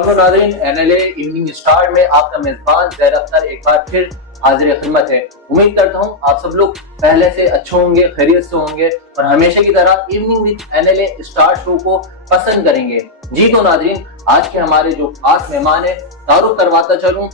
अस्सलाम नाज़रीन, NLA evening star में आपका मेजबान ज़ैर अख्तर एक बार फिर हाजिर खिदमत है। उम्मीद करता हूँ आप सब लोग पहले से अच्छे होंगे, खैरियत से होंगे और हमेशा की तरह evening with NLA star show को पसंद करेंगे। जी तो नाज़रीन, आज के हमारे जो खास मेहमान है तारुफ करवाता चलूँ,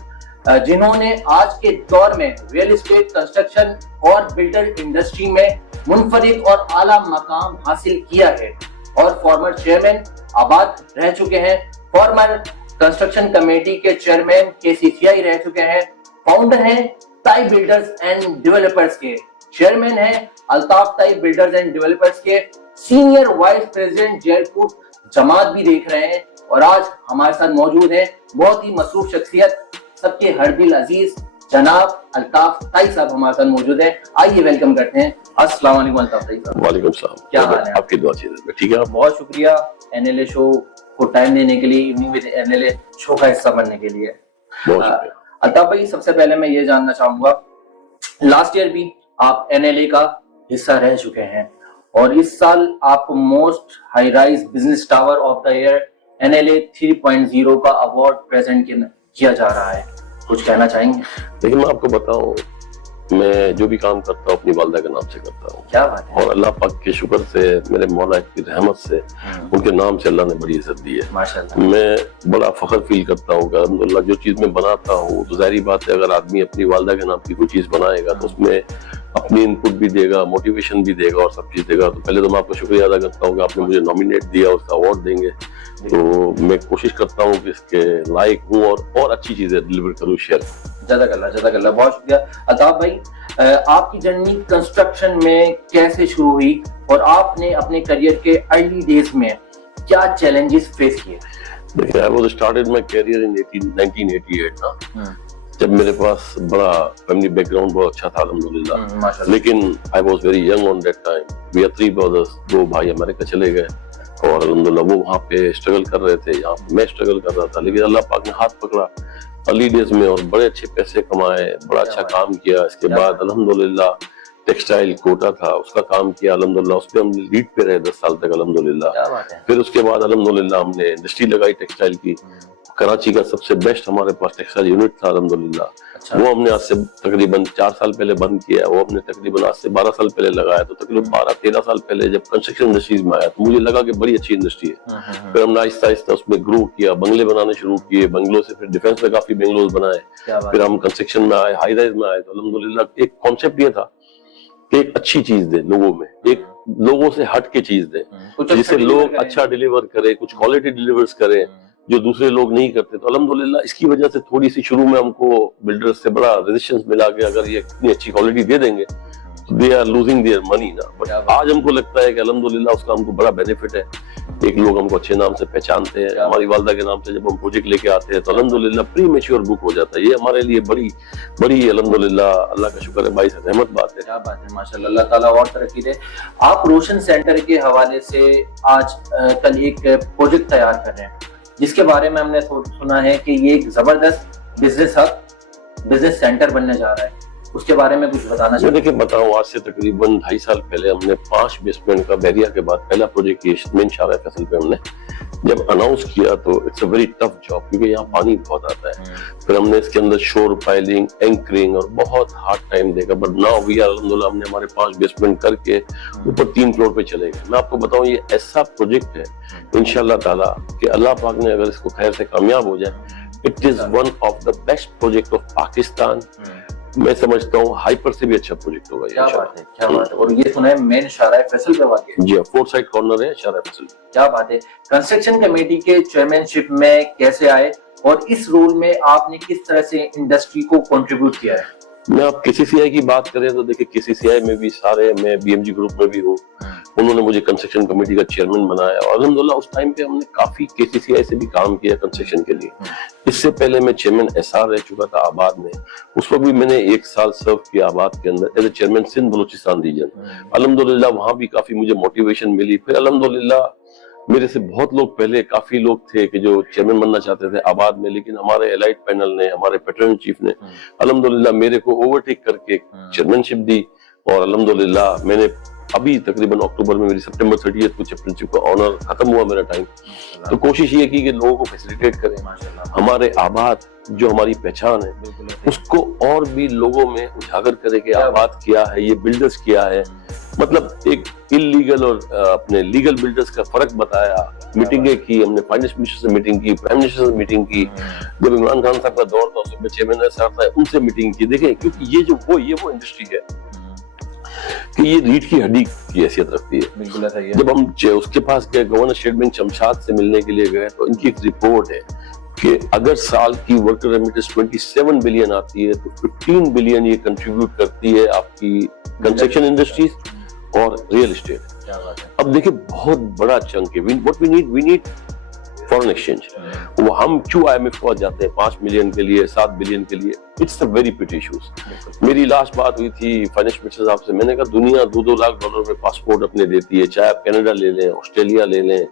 जिन्होंने आज के दौर में रियल एस्टेट, कंस्ट्रक्शन और बिल्डर इंडस्ट्री में मुनफरिद और आला मकाम हासिल किया है और फॉर्मर चेयरमैन आबाद रह चुके हैं, फॉर्मर कंस्ट्रक्शन कमेटी के चेयरमैन KCCI रह चुके हैं, फाउंडर हैं ताई बिल्डर्स एंड डेवलपर्स के, चेयरमैन हैं अल्ताफ ताई बिल्डर्स एंड डेवलपर्स के, सीनियर वाइस प्रेसिडेंट जयपुर जमात भी देख रहे हैं और आज हमारे साथ मौजूद हैं बहुत ही मसरूफ शख्सियत, सबके हर दिल अजीज जनाब अल्ताफ ताई साहब हमारे साथ मौजूद है। आइए वेलकम करते हैं। अस्सलाम वालेकुम अल्ताफ ताई साहब। वालेकुम सलाम। क्या हाल है? आपकी दुआ चाहिए। ठीक है, बहुत शुक्रिया NLA शो को टाइम देने के लिए, इवनिंग विद NLA शो का हिस्सा बनने के लिए। बहुत शुक्रिया। अल्ताफ भाई, सबसे पहले मैं ये जानना चाहूंगा, लास्ट ईयर भी आप NLA का हिस्सा रह चुके हैं और इस साल आपको most high rise business tower of the year NLA 3.0 का अवार्ड प्रेजेंट किया जा रहा है, कुछ कहना चाहेंगे? देखिए, मैं आपको बताऊं, मैं जो भी काम करता हूँ अपनी वालदा के नाम से करता हूँ। क्या बात है। और अल्लाह पाक के शुक्र से, मेरे मौला की रहमत से, उनके नाम से अल्लाह ने बड़ी इज्जत दी है। माशाल्लाह। मैं बड़ा फख्र फील करता हूँ कि अल्हम्दुलिल्लाह जो चीज मैं बनाता हूँ, तो जाहिर बात है अगर आदमी अपनी वालदा के नाम की कोई चीज बनाएगा तो उसमें अपनी इनपुट भी देगा, मोटिवेशन भी देगा और सब चीज देगा। तो पहले तो मैं आपको शुक्रिया अदा करता हूँ कि आपने मुझे नॉमिनेट दिया, उसका अवार्ड देंगे, तो मैं कोशिश करता हूँ कि इसके लायक हूँ और अच्छी चीजें डिलीवर करूँ, शेयर। जज़ाकल्लाह, बहुत शुक्रिया। अल्ताफ भाई, आपकी जर्नी कंस्ट्रक्शन में कैसे शुरू हुई और आपने अपने करियर के अर्ली डेज में क्या चैलेंजेस फेस किए? देखिए, I was started my career in 1988 ना, जब मेरे पास बड़ा फैमिली बैकग्राउंड बहुत अच्छा था अल्हम्दुलिल्लाह। लेकिन I was very young on that time. We are 3 brothers, 2 भाई अमेरिका चले गए और अल्हम्दुलिल्लाह वो वहाँ पे स्ट्रगल कर रहे थे, यहाँ पे मैं स्ट्रगल कर रहा था। लेकिन अल्लाह पाक ने हाथ पकड़ा अर्ली डेज में और बड़े अच्छे पैसे कमाए, बड़ा अच्छा काम किया। इसके बाद अल्हम्दुलिल्लाह टेक्सटाइल कोटा था, उसका काम किया अल्हम्दुलिल्लाह, उस पे हम लीड पे रहे 10 साल तक अल्हम्दुलिल्लाह। फिर उसके बाद अल्हम्दुलिल्लाह हमने इंडस्ट्री लगाई टेक्सटाइल की। कराची का सबसे बेस्ट हमारे पास टेक्सटाइल यूनिट था अल्हम्दुलिल्लाह। वो हमने आज से तकरीबन 4 साल पहले बंद किया, वो हमने तकरीबन आज से 12 साल पहले लगाया। तो तकरीबन 12-13 साल पहले जब कंस्ट्रक्शन इंडस्ट्रीज में आया तो मुझे लगा कि बड़ी अच्छी इंडस्ट्री है। फिर हमने आहिस्ता आहिस्ता उसमें ग्रो किया, बंगले बनाने शुरू किए, बंगलों से फिर डिफेंस में काफी बंगलोज बनाए। फिर हम कंस्ट्रक्शन में आए, हाई राइज में आए। तो अल्हम्दुलिल्लाह एक कॉन्सेप्ट ये था कि एक अच्छी चीज दे लोगों में, एक लोगों से हट के चीज दे, जिससे लोग अच्छा डिलीवर करे, कुछ क्वालिटी डिलीवर्स करे जो दूसरे लोग नहीं करते। तो अल्हम्दुलिल्लाह इसकी वजह से थोड़ी सी शुरू में हमको बिल्डर्स से बड़ा रेजिस्टेंस मिला कि अगर ये इतनी अच्छी क्वालिटी दे देंगे तो they are losing their money ना। बट आज हमको लगता है कि अल्हम्दुलिल्लाह उसका हमको बड़ा बेनिफिट है। एक लोग हमको अच्छे नाम से पहचानते हैं, हमारी वालदा के नाम से जब हम प्रोजेक्ट लेके आते हैं तो अल्हम्दुलिल्लाह प्री मैच्योर बुक हो जाता है। ये हमारे लिए बड़ी अल्हम्दुलिल्लाह अल्लाह का शुक्र है, बाईस रहमत बात है। क्या बात है, माशाल्लाह, अल्लाह ताला और तरक्की दे। आप रोशन सेंटर के हवाले से आज कल एक प्रोजेक्ट तैयार कर रहे हैं जिसके बारे में हमने सुना है कि ये एक जबरदस्त बिजनेस हब, बिजनेस सेंटर बनने जा रहा है, उसके बारे में कुछ बताना चाहिए? देखिए बताऊं, आज से तकरीबन 2.5 साल पहले हमने 5 बेसमेंट का बैरिया के बाद पहला प्रोजेक्ट ये मेन शारा फैसल पे हमने जब अनाउंस किया तो it's a very tough job क्योंकि यहाँ पानी बहुत आता है। फिर हमने इसके अंदर शोर पाइलिंग, एंकरिंग और बहुत हार्ड टाइम देगा। बट नाउ वी आर अल्हम्दुलिल्लाह हमने हमारे 5 बेसमेंट करके ऊपर 3 फ्लोर पे चले गए। मैं आपको बताऊं, ये ऐसा प्रोजेक्ट है इंशाल्लाह ताला कि अल्लाह पाक ने अगर इसको खैर से कामयाब हो जाए, it is one of the best project of Pakistan. मैं समझता हूँ हाइपर से भी अच्छा प्रोजेक्ट होगा। क्या बात है, क्या बात है। और ये सुना है मेन शारा फैसल पे वाक़ है? जी, 4 साइड कॉर्नर है शारा फैसल। क्या बात है। कंस्ट्रक्शन कमेटी के चेयरमैनशिप में कैसे आए और इस रोल में आपने किस तरह से इंडस्ट्री को कंट्रीब्यूट किया है? मैं आप KCCI की बात करें तो देखिए KCCI में भी सारे, मैं BMG ग्रुप में भी हूँ, उन्होंने मुझे कंस्ट्रक्शन कमेटी का चेयरमैन बनाया और अल्हम्दुलिल्लाह उस टाइम पे हमने काफी KCCI से भी काम किया कंस्ट्रक्शन के लिए। इससे पहले मैं चेयरमैन SR रह चुका था आबाद में, उस वक्त भी मैंने 1 साल सर्व किया आबाद के अंदर as a chairman Sindh Balochistan region. अल्हम्दुलिल्लाह वहाँ भी काफी मुझे मोटिवेशन मिली। फिर अल्हम्दुलिल्लाह मेरे से बहुत लोग, पहले काफी लोग थे कि जो चेयरमैन बनना चाहते थे आबाद में, लेकिन हमारे एलाइट पैनल ने, हमारे पैटर्न चीफ ने अल्हम्दुलिल्लाह मेरे को ओवरटेक करके चेयरमैनशिप दी और अल्हम्दुलिल्लाह मैंने अभी तकरीबन अक्टूबर में मेरी सितंबर 30 को चैंपियनशिप का ऑनर खत्म हुआ मेरा टाइम, तो कोशिश ये की कि लोगों को फैसिलिटेट करें, हमारे आबाद जो हमारी पहचान है उसको और भी लोगों में उजागर करें कि आबाद क्या है, ये बिल्डर्स क्या है, मतलब एक इलीगल और अपने लीगल बिल्डर्स का फर्क बताया, मीटिंगें की हमने, फाइनेंस मिनिस्टर से मीटिंग की, प्राइम मिनिस्टर से मीटिंग की, जब इमरान खान साहब का दौर था उसमें चेयरमैन साहब था उनसे मीटिंग की। देखें क्योंकि ये वो इंडस्ट्री है कि ये रीढ़ की हड्डी की हैसियत रखती है। बिल्कुल ऐसा ही है। जब हम उसके पास गए, गवर्नर स्टेट बैंक शमशाद से मिलने के लिए गए, तो इनकी एक रिपोर्ट है कि अगर साल की वर्कर रेमिटेंस 27 बिलियन आती है तो 15 बिलियन ये कंट्रीब्यूट करती है आपकी कंस्ट्रक्शन इंडस्ट्रीज और रियल एस्टेट। अब देखिए बहुत बड़ा चंक है। What we need foreign exchange. वो हम क्यों IMF को जाते हैं 5 मिलियन के लिए, 7 बिलियन के लिए? It's a very pity issues. मेरी लास्ट बात हुई थी फाइनेंस मिनिस्टर साहब से, मैंने कहा दुनिया $2-2 लाख में पासपोर्ट अपने देती है, चाहे आप कनाडा ले लें, ऑस्ट्रेलिया ले लें,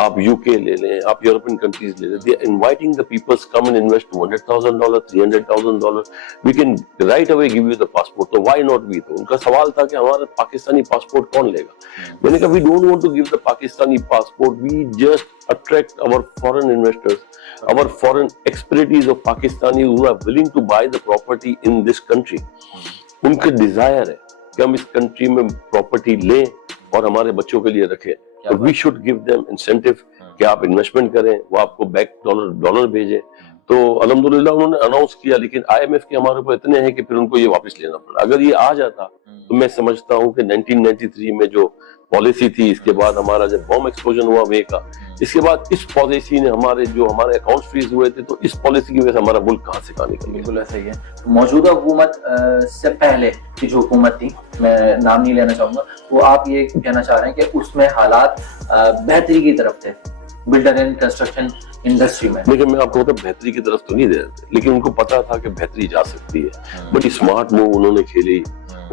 आप यूके ले लें, आप यूरोपियन कंट्रीज ले लें, they are inviting the peoples come and invest $200,000 $300,000, we can right away give you the passport, तो व्हाई नॉट वी? तो उनका सवाल था कि हमारा पाकिस्तानी पासपोर्ट कौन लेगा? मैंने कहा we don't want to give the Pakistani passport, we just attract our foreign investors, our foreign expertise of Pakistanis who are willing to buy the property in this country. उनके डिजायर है कि हम इस कंट्री में प्रॉपर्टी लें और हमारे बच्चों के लिए रखें, तो we should give them incentive कि आप इन्वेस्टमेंट करें, वो आपको बैक डॉलर भेजें। तो अल्हम्दुलिल्लाह उन्होंने अनाउंस किया, लेकिन IMF के हमारे ऊपर इतने हैं कि फिर उनको ये वापस लेना पड़ा। अगर ये आ जाता तो मैं समझता हूँ कि 1993 में जो पॉलिसी थी, इसके बाद हमारा जब बॉम्ब एक्सप्लोजन हुआ वे का, इसके बाद इस पॉलिसी ने हमारे अकाउंट फ्रीज हुए थे, तो इस पॉलिसी की वजह से हमारा मुल्क कहाँ से कहाँ निकल गया। बिल्कुल ऐसा ही है। तो मौजूदा हुकूमत से पहले की जो हुकूमत थी, मैं नाम नहीं लेना चाहूंगा, वो आप ये कहना चाह रहे हैं कि उसमें हालात बेहतरी की तरफ थे बिल्डर एंड कंस्ट्रक्शन इंडस्ट्री में? लेकिन मैं आपको मतलब बेहतरी की तरफ तो नहीं दे रहे थे, लेकिन उनको पता था कि बेहतरी जा सकती है। बड़ी स्मार्ट मूव उन्होंने खेली।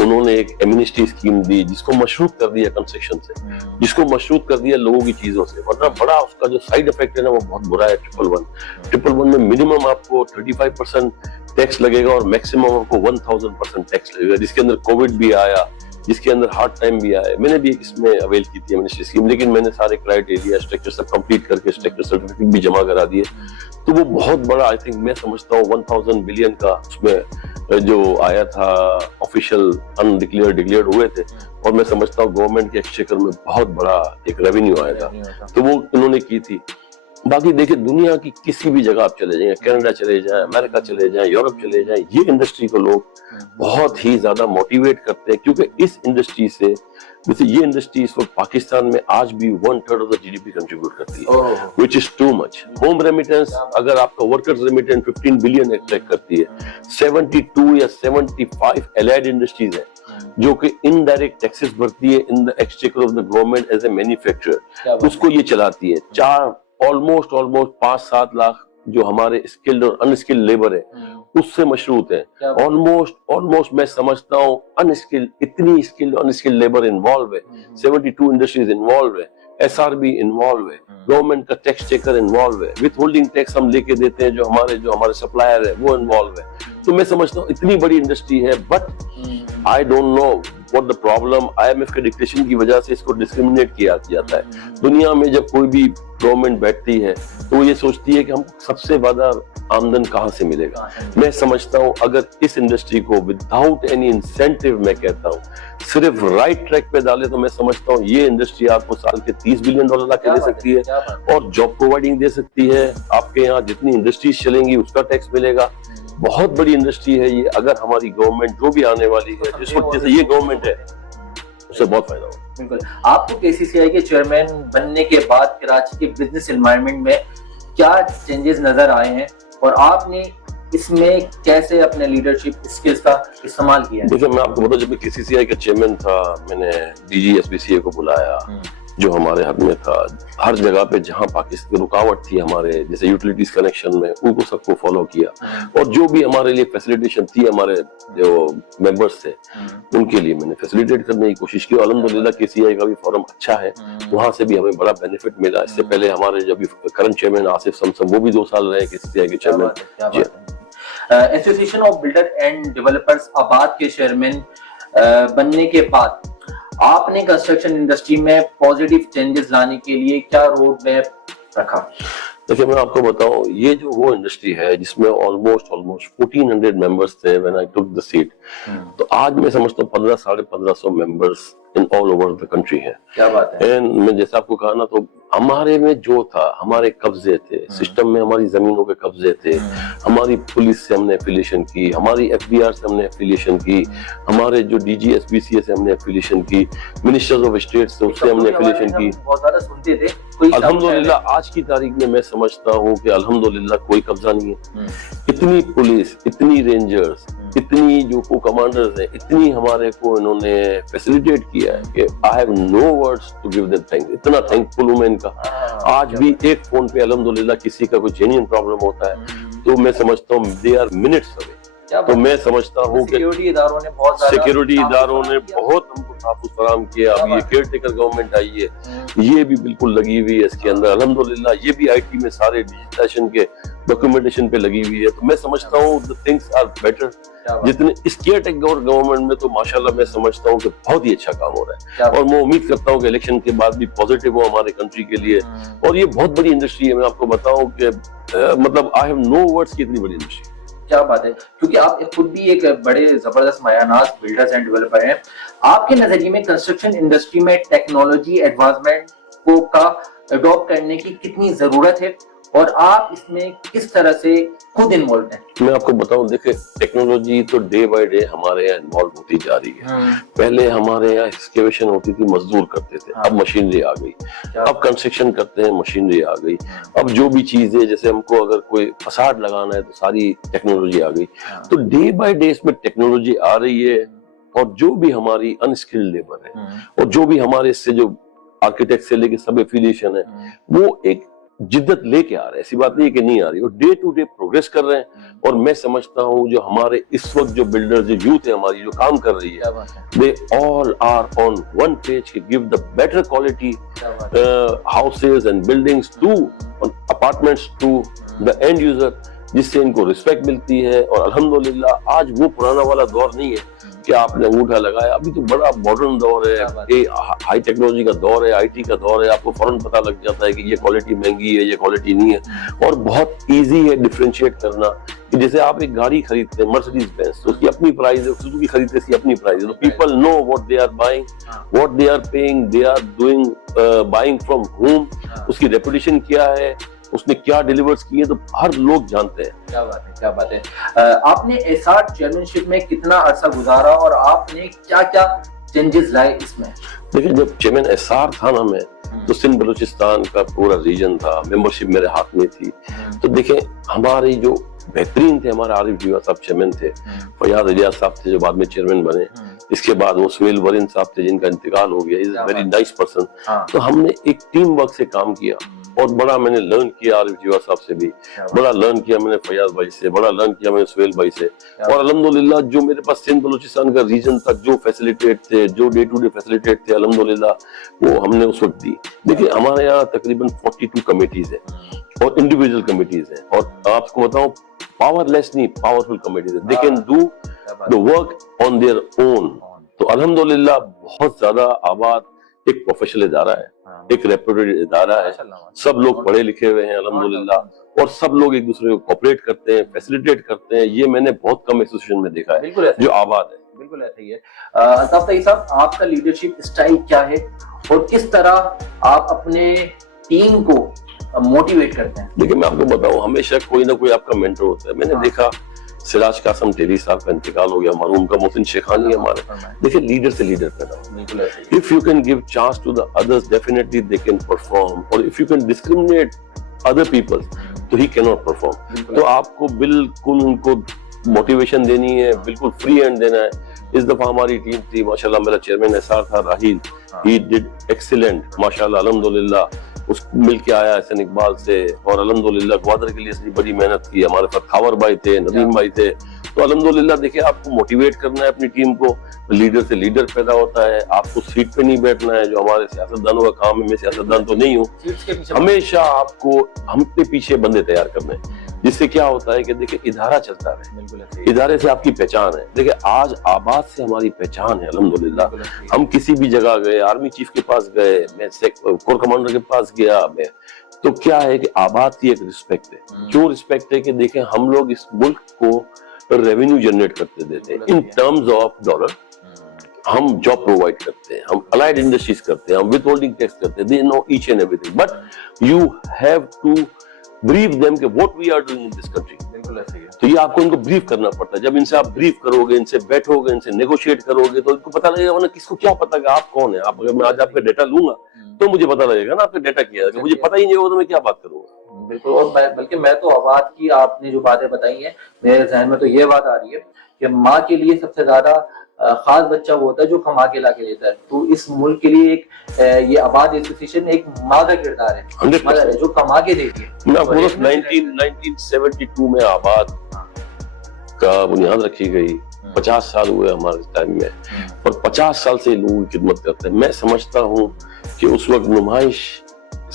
उन्होंने एक एमनेस्टी स्कीम दी जिसको मशरूत कर दिया कंस्ट्रक्शन से, जिसको मशरूत कर दिया लोगों की चीजों से, वरना बड़ा उसका जो साइड इफेक्ट है ना वो बहुत बुरा है। 111 में मिनिमम आपको 35% टैक्स लगेगा और मैक्सिमम आपको 1000% टैक्स लगेगा, जिसके अंदर कोविड भी आया, जिसके अंदर हार्ड टाइम भी आया। मैंने भी इसमें अवेल की थी एमनेस्टी स्कीम, लेकिन मैंने सारे क्राइटेरिया स्ट्रक्चर सब कंप्लीट करके स्ट्रक्चर सर्टिफिकेट भी जमा करा दिए। तो वो बहुत बड़ा, आई थिंक मैं समझता हूँ 1000 बिलियन का उसमें जो आया था ऑफिशियल अनडिक्लेयर्ड डिक्लेयर्ड हुए थे, और मैं समझता हूँ गवर्नमेंट के एक्सचेकर में बहुत बड़ा एक रेवेन्यू आया था, तो वो इन्होंने की थी। बाकी देखिए दुनिया की किसी भी जगह आप चले जाएं, कनाडा चले जाएं, अमेरिका चले जाएं, यूरोप चले जाएं, ये इंडस्ट्री को लोग बहुत ही ज्यादा मोटिवेट करते हैं, क्योंकि इस इंडस्ट्री से, जैसे ये इंडस्ट्री इस वक्त पाकिस्तान में आज भी 1/3 ऑफ द GDP कंट्रीब्यूट करती है, which is too much. Home remittance अगर आपका वर्कर्स रेमिटेंस 15 बिलियन अट्रैक्ट करती है, 72 या 75 एलाइड इंडस्ट्रीज है जो कि इनडायरेक्ट टैक्सेस भरती है in the exchequer of the government as a manufacturer, उसको ये चलाती है। ऑलमोस्ट 5-7 लाख जो हमारे स्किल्ड और अनस्किल्ड लेबर है उससे मशरूत है। ऑलमोस्ट मैं समझता हूँ अनस्किल्ड, इतनी स्किल्ड अनस्किल्ड लेबर इन्वॉल्व है, 72 इंडस्ट्रीज इन्वॉल्व है, SRB इन्वॉल्व है, गवर्नमेंट का टैक्स चेकर इन्वॉल्व है, विथ होल्डिंग टैक्स हम लेके देते हैं, जो हमारे सप्लायर है वो इन्वॉल्व है। तो मैं समझता हूँ इतनी बड़ी इंडस्ट्री है, but I don't know what the problem. IMF के डिक्टेशन की वजह से इसको डिस्क्रिमिनेट किया जाता है। दुनिया में जब कोई भी गवर्नमेंट बैठती है तो वो ये सोचती है कि हम सबसे ज्यादा आमदन कहाँ से मिलेगा। मैं समझता हूँ अगर इस इंडस्ट्री को विदाउट एनी इंसेंटिव, मैं कहता हूँ सिर्फ राइट ट्रैक पे डाले, तो मैं समझता हूँ ये इंडस्ट्री आपको साल के $30 बिलियन ला के दे सकती है और जॉब प्रोवाइडिंग दे सकती है। आपके यहाँ जितनी इंडस्ट्रीज चलेंगी उसका टैक्स मिलेगा। बहुत बड़ी इंडस्ट्री है ये। अगर हमारी गवर्नमेंट जो भी आने वाली है, जिस वक्त जैसे ये गवर्नमेंट है, उससे बहुत फायदा होगा। बिल्कुल। आपको KCCI के चेयरमैन बनने के बाद कराची के बिजनेस एनवायरनमेंट में क्या चेंजेस नजर आए हैं और आपने इसमें कैसे अपने लीडरशिप स्किल्स का इस्तेमाल किया है? देखिए मैं आपको बताऊं, जब मैं KCCI का चेयरमैन था, मैंने DG SBCA को बुलाया जो हमारे हाथ में था। हर जगह पे जहां पाकिस्तान की रुकावट थी हमारे जैसे यूटिलिटीज कनेक्शन में, उनको सबको फॉलो किया, और जो भी हमारे लिए फैसिलिटेशन थी हमारे जो मेंबर्स थे उनके लिए मैंने फैसिलिटेट करने की कोशिश की। अल्हम्दुलिल्लाह KCCI का भी फोरम अच्छा है, वहां से भी हमें बड़ा बेनिफिट मिला। इससे पहले हमारे जब करंट चेयरमैन आसिफ समसम, वो भी 2 साल रहे KCCI के chairman. Association of builder and developers आबाद के चेयरमैन बनने के बाद آپ نے کنسٹرکشن انڈسٹری میں پازیٹیو چینجز لانے کے لیے کیا روڈ میپ رکھا؟ دیکھیے میں آپ کو بتاؤں، یہ جو وہ انڈسٹری ہے جس میں آلموسٹ 1400 ممبرس تھے when I took the seat، تو آج میں سمجھتا ہوں 1500-1550 members in all over the country ہیں. کیا بات ہے. And میں جیسا آپ کو کہا نا، تو ہمارے میں جو تھا، ہمارے قبضے تھے سسٹم میں، ہماری زمینوں کے قبضے تھے، ہماری پولیس سے ہم نے ایفیلیشن کی، ہماری ایف بی آر سے ہم نے ایفیلیشن کی، ہمارے جو D G S B C سے ہم نے ایفیلیشن کی، منسٹرز آف اسٹیٹ سے اس سے ہم نے ایفیلیشن کی. بہت زیادہ سنتے تھے. الحمدللہ آج کی تاریخ میں میں سمجھتا ہوں کہ الحمدللہ کوئی قبضہ نہیں ہے. اتنی پولیس، اتنی رینجرز، اتنی جو کو کمانڈرز ہیں، اتنی ہمارے کو انہوں نے فیسیلیٹیٹ کیا ہے کہ I have no words to give them thanks. اتنا تھینکفل ہوں میں ان کا. آج بھی ایک فون پہ الحمدللہ کسی کا کوئی جینین پرابلم ہوتا ہے تو میں سمجھتا ہوں they are minutes away. تو میں سمجھتا ہوں کہ سیکیورٹی اداروں نے بہت ہم کو تحفظ فراہم کیا. اب یہ کیئر ٹیکر گورنمنٹ آئی ہے، یہ بھی بالکل لگی ہوئی ہے اس کے اندر الحمدللہ. یہ بھی آئی ٹی میں سارے ڈیجیٹائزیشن کے ڈاکیومنٹیشن پہ لگی ہوئی ہے. تو میں سمجھتا ہوں the things are better. جتنے اس کیئر ٹیکر گورنمنٹ میں تو ماشاءاللہ میں سمجھتا ہوں کہ بہت ہی اچھا کام ہو رہا ہے، اور میں امید کرتا ہوں کہ الیکشن کے بعد بھی پازیٹیو ہو ہمارے کنٹری کے لیے. اور یہ بہت بڑی انڈسٹری ہے. میں آپ کو بتاؤں کہ مطلب I have no words کی اتنی بڑی انڈسٹری. کیا بات ہے. کیونکہ آپ خود بھی ایک بڑے زبردست مایہ ناز بلڈرز اینڈ ڈیولپر ہیں. آپ کے نظریے میں کنسٹرکشن انڈسٹری میں ٹیکنالوجی ایڈوانسمنٹ کو کا اڈاپٹ کرنے کی کتنی ضرورت ہے، اور آپ اس میں کس طرح سے خود انوالو ہیں؟ میں آپ کو بتاؤں، دیکھیں ٹیکنالوجی تو ڈے بائی ڈے ہمارے یہاں انوالو ہوتی جا رہی ہے. پہلے ہمارے یہاں ایکسکیویشن ہوتی تھی، مزدور کرتے تھے، اب مشینری آ گئی. اب کنسٹرکشن کرتے ہیں، مشینری آ گئی. اب جو بھی چیزیں جیسے ہم کو اگر کوئی فساد لگانا ہے تو ساری ٹیکنالوجی آ گئی. تو ڈے بائی ڈے اس میں ٹیکنالوجی آ رہی ہے. اور جو بھی ہماری انسکلڈ لیبر ہے، اور جو بھی ہمارے اس سے جو آرکیٹیکٹ سے لے کے سب ایفیلیشن ہے، وہ ایک جدت لے کے آ رہے ہیں. ایسی بات نہیں ہے کہ نہیں آ رہی، اور ڈے ٹو ڈے پروگریس کر رہے ہیں. اور میں سمجھتا ہوں جو ہمارے اس وقت جو بلڈر جو یوتھ ہے ہماری جو کام کر رہی ہے، they all are on one page to give the better quality houses and buildings to apartments to the end user، جس سے ان کو ریسپیکٹ ملتی ہے. اور الحمدللہ آج وہ پرانا والا دور نہیں ہے کہ آپ نے انگوٹھا لگایا. ابھی تو بڑا ماڈرن دور ہے، ہائی ٹیکنالوجی کا دور ہے، آئی ٹی کا دور ہے. آپ کو فوراً پتہ لگ جاتا ہے کہ یہ کوالٹی مہنگی ہے، یہ کوالٹی نہیں ہے. اور بہت ایزی ہے ڈیفرینشیٹ کرنا. کہ جیسے آپ ایک گاڑی خریدتے ہیں مرسیڈیز بینز، تو اس کی اپنی پرائز ہے، سوزوکی خریدتے ہیں اس کی اپنی پرائز ہے. تو people know what they are buying, what they are paying, they are doing buying from home, اس کی ریپوٹیشن کیا ہے، اس نے کیا ڈیلیورز کیے، تو ہر لوگ جانتے ہیں. کیا بات ہے، کیا بات ہے. آپ نے ایسارٹ چیئرمین میں کتنا عرصہ گزارا، اور آپ نے کیا کیا چینجز لائے اس میں؟ دیکھیں جب چیئرمین ایسار تھا نا میں، تو سندھ بلوچستان کا پورا ریجن تھا، ممبرشپ میرے ہاتھ میں تھی. تو دیکھیں ہماری جو بہترین تھے، ہمارے عارف جیوا صاحب چیئرمین تھے، فیاض الیاس صاحب تھے جو بعد میں چیئرمین بنے. اس کے بعد وہ سہیل ورین صاحب تھے جن کا انتقال ہو گیا. از اے ویری نائس پرسن. تو ہم نے ایک ٹیم ورک سے کام کیا، اور بڑا میں نے لرن کیا عارف جیوا صاحب سے بھی، بڑا لرن کیا میں نے فیاض بھائی سے، بڑا لرن کیا میں نے سہیل بھائی سے. اور الحمدللہ جو میرے پاس سندھ بلوچستان کا ریجن تک جو فیسیلیٹیٹ تھے، جو ڈے ٹو ڈے فیسیلیٹیٹ تھے، الحمدللہ وہ ہم نے اس وقت دی. دیکھیے ہمارے یہاں تقریباً 42 کمیٹیز ہیں، اور انڈیویجول کمیٹیز ہیں. اور آپ کو بتاؤں پاور لیس نہیں، پاورفل کمیٹیز ہیں. They can do the work on their own. تو الحمدللہ بہت زیادہ آباد ایک پروفیشنل ادارہ ہے، ایک ریپوٹیڈ ادارہ ہے. سب لوگ پڑھے لکھے ہوئے ہیں الحمدللہ، اور سب لوگ ایک دوسرے کو کوپریٹ کرتے ہیں، فیسیلیٹیٹ کرتے ہیں. یہ میں نے بہت کم ایسوسیشن میں دیکھا ہے جو آباد ہے. بالکل ایسا ہی ہے. الطاف طاہر صاحب، آپ کا لیڈرشپ اسٹائل کیا ہے، اور کس طرح آپ اپنے ٹیم کو موٹیویٹ کرتے ہیں؟ دیکھیں میں آپ کو بتاؤں، ہمیشہ کوئی نہ کوئی آپ کا مینٹر ہوتا ہے. میں نے دیکھا سراج قاسم ٹیلی صاحب کا انتقال ہو گیا، مرحوم کا محسن شیخانی ہمارے. دیکھیں لیڈر سے لیڈر پیدا ہو. If you can give chance to the others, definitely they can perform. اور if you can discriminate other people, تو he cannot perform. تو آپ کو بالکل ان کو موٹیویشن دینی ہے، بالکل فری ہینڈ دینا ہے. اس دفعہ ہماری ٹیم تھی ماشاءاللہ، میرا چیئرمین ایسار تھا راہیل، he did excellent ماشاءاللہ الحمدللہ. اس مل کے آیا احسن اقبال سے، اور الحمدللہ گوادر کے لیے اس نے بڑی محنت کی. ہمارے ساتھ خاور بھائی تھے، ندیم بھائی تھے. تو الحمدللہ دیکھیں آپ کو موٹیویٹ کرنا ہے اپنی ٹیم کو. لیڈر سے لیڈر پیدا ہوتا ہے. آپ کو سیٹ پہ نہیں بیٹھنا ہے جو ہمارے سیاستدانوں کا کام ہے. میں سیاستدان تو نہیں ہوں. ہمیشہ آپ کو ہم سے پیچھے بندے تیار کرنے ہیں. جس سے کیا ہوتا ہے کہ دیکھیں ادارہ چلتا ہے, ادارے سے آپ کی پہچان ہے. دیکھیں آج آباد سے ہماری پہچان ہے الحمدللہ. ہم کسی بھی جگہ گئے, آرمی چیف کے پاس گئے, میں کور کمانڈر کے پاس گیا, میں تو کیا ہے کہ آباد کی ایک رسپیکٹ ہے. کیوں رسپیکٹ ہے کہ دیکھیں ہم لوگ اس ملک کو ریونیو جنریٹ کرتے دیتے ہیں ان ٹرمز آف ڈالر. ہم جاب پرووائڈ کرتے ہیں, ہم الائڈ انڈسٹریز کرتے ہیں, ہم ود ہولڈنگ ٹیکس کرتے ہیں. They know each and everything, but you have to brief them کہ what we are doing in this country. تو یہ آپ کو ان کو بریف کرنا پڑتا ہے. جب ان سے آپ بریف کرو گے, ان سے بیٹھو گے, ان سے نیگوشیٹ کرو گے, تو ان کو پتا لگے گا. ورنہ کس کو کیا پتا کہ آپ کون ہیں. آپ اگر میں آج آپ کا ڈیٹا لوں گا تو مجھے پتا لگے گا نا آپ کا ڈیٹا کیا ہے. مجھے پتا ہی نہیں ہوگا تو میں کیا بات کروں گا. بالکل. اور بلکہ میں تو آباد کی آپ نے جو باتیں بتائی ہیں, میرے ذہن میں تو یہ بات آ رہی ہے کہ ماں کے لیے سب سے زیادہ خاص بچہ وہ ہوتا ہے جو کما کے لا کے لیتا ہے. تو اس ملک کے لیے ایک یہ آباد ایسوسیشن ایک ماں کا کردار ہے جو کما کے دیتی ہے. میں آپ کو 1972 میں آباد کا بنیاد رکھی گئی. 50 سال ہوئے ہمارے ٹائم میں, اور 50 سال سے لوگوں کی خدمت کرتے ہیں. میں سمجھتا ہوں کہ اس وقت نمائش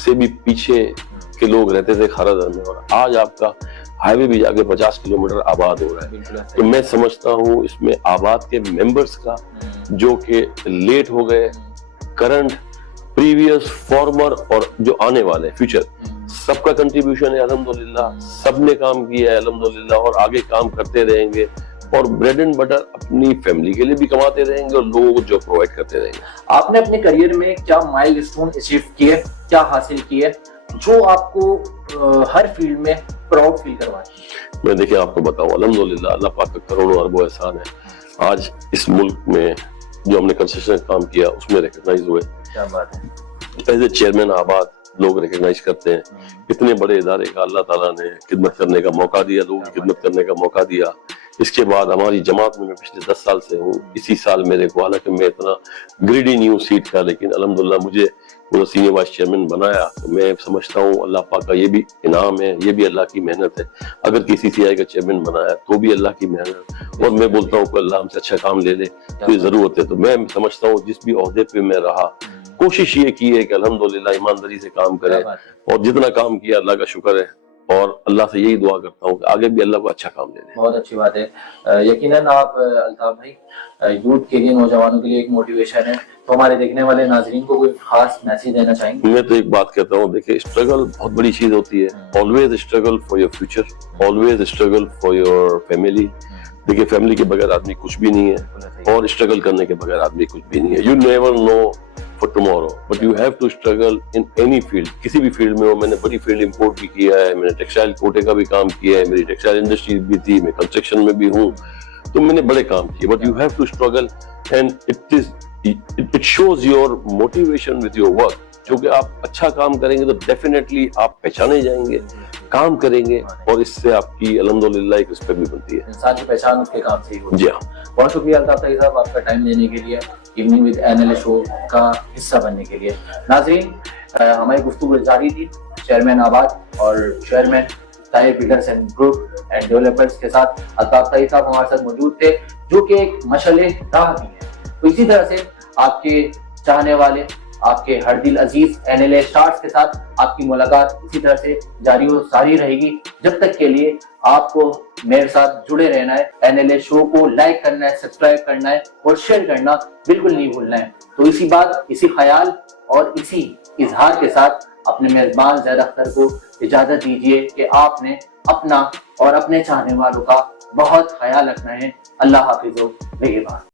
سے بھی پیچھے کے لوگ رہتے تھے کھارا در میں, اور آج آپ کا ہائی وے بھی جا کے 50 کلومیٹر آباد ہو رہا ہے. تو میں سمجھتا ہوں اس میں آباد کے ممبرز کا جو کہ لیٹ ہو گئے, کرنٹ, پریویس, فارمر اور جو آنے والے فیوچر, سب کا کنٹریبیوشن ہے الحمدللہ. سب نے کام کیا ہے الحمدللہ, اور آگے کام کرتے رہیں گے, اور بریڈ اینڈ بٹر اپنی فیملی کے لیے بھی کماتے رہیں گے اور لوگوں کو جو پرووائڈ کرتے رہیں گے. آپ نے اپنے کریئر میں کیا مائل اسٹون اچیو کیے, کیا حاصل کیے جو آپ کو ہر فیلڈ میں پراؤڈ فیل کروائے؟ میں دیکھیں آپ کو بتاؤں, الحمدللہ اللہ پاک کا کروڑوں اربوں احسان ہے. آج اس ملک میں جو ہم نے کنسٹرکشن کام کیا اس میں ریکگنائز ہوئے. کیا بات ہے. ایز اے چیئرمین آباد لوگ ریکگنائز کرتے ہیں. اتنے بڑے ادارے کا اللہ تعالیٰ نے خدمت کرنے کا موقع دیا, لوگوں کی خدمت کرنے کا موقع دیا. اس کے بعد ہماری جماعت میں پچھلے 10 سال سے ہوں. اسی سال میرے کو, حالانکہ میں اتنا گریڈی نہیں ہوں سیٹ کا, لیکن الحمدللہ مجھے وہ سینئر وائس چیئرمین بنایا. تو میں سمجھتا ہوں اللہ پاک کا یہ بھی انعام ہے, یہ بھی اللہ کی محنت ہے. اگر کسی CI کا چیئرمین بنایا تو بھی اللہ کی محنت, اور میں بولتا ہوں کہ اللہ ہم سے اچھا کام لے لے تو یہ ضرورت ہے. تو میں سمجھتا ہوں جس بھی عہدے پہ میں رہا, کوشش یہ کی ہے کہ الحمدللہ ایمانداری سے کام کرے, اور جتنا کام کیا اللہ کا شکر ہے, اور اللہ سے یہی دعا کرتا ہوں کہ آگے بھی اللہ کو اچھا کام دے دے. بہت اچھی بات ہے. یقیناً آپ الطاف بھائی یوتھ کے لیے, نوجوانوں کے لیے ایک موٹیویشن ہے. تو ہمارے دیکھنے والے ناظرین کو کوئی خاص میسج دینا چاہیں گے؟ میں تو ایک بات کہتا ہوں, دیکھیں اسٹرگل بہت بڑی چیز ہوتی ہے. Always struggle for your future, always struggle for your family. دیکھیں فیملی کے بغیر آدمی کچھ بھی نہیں ہے, اور اسٹرگل کرنے کے بغیر آدمی کچھ بھی نہیں ہے. You never know for tomorrow, but you have to struggle in any field. کسی بھی فیلڈ میں ہو. میں نے بڑی فیلڈ امپورٹ بھی کیا ہے, میں نے ٹیکسٹائل کوٹے کا بھی کام کیا ہے, میری ٹیکسٹائل انڈسٹری بھی تھی, میں کنسٹرکشن میں بھی ہوں, تو میں نے بڑے کام کیے. But you have to struggle, and it shows your motivation with your work. جو کہ آپ اچھا کام کریں گے تو ڈیفینیٹلی آپ پہچانے جائیں گے, کام کریں گے, اور اس سے آپ کی الحمدللہ ایک رسپیکٹ بھی بنتی ہے. انسان کی پہچان اس کے کام سے ہی ہوتی ہے. جی ہاں, بہت شکریہ الطاف طاہر صاحب آپ کا ٹائم دینے کے لیے, ایوننگ ود NLA شو کا حصہ بننے کے لیے. ناظرین, ہماری گفتگو جاری تھی چیئرمین آباد اور chairman Tahir builders and group and developers کے ساتھ. الطاف طاہر صاحب ہمارے ساتھ موجود تھے جو کہ ایک مشعل راہ بھی ہے. تو اسی طرح سے آپ کے چاہنے والے, آپ کے ہر دل عزیز NLA اسٹارز کے ساتھ آپ کی ملاقات اسی طرح سے جاری و ساری رہے گی. جب تک کے لیے آپ کو میرے ساتھ جڑے رہنا ہے. NLA شو کو لائک کرنا ہے, سبسکرائب کرنا ہے, اور شیئر کرنا بالکل نہیں بھولنا ہے. تو اسی بات, اسی خیال اور اسی اظہار کے ساتھ اپنے میزبان زید اختر کو اجازت دیجیے کہ آپ نے اپنا اور اپنے چاہنے والوں کا بہت خیال رکھنا ہے. اللہ حافظ و نگہبان.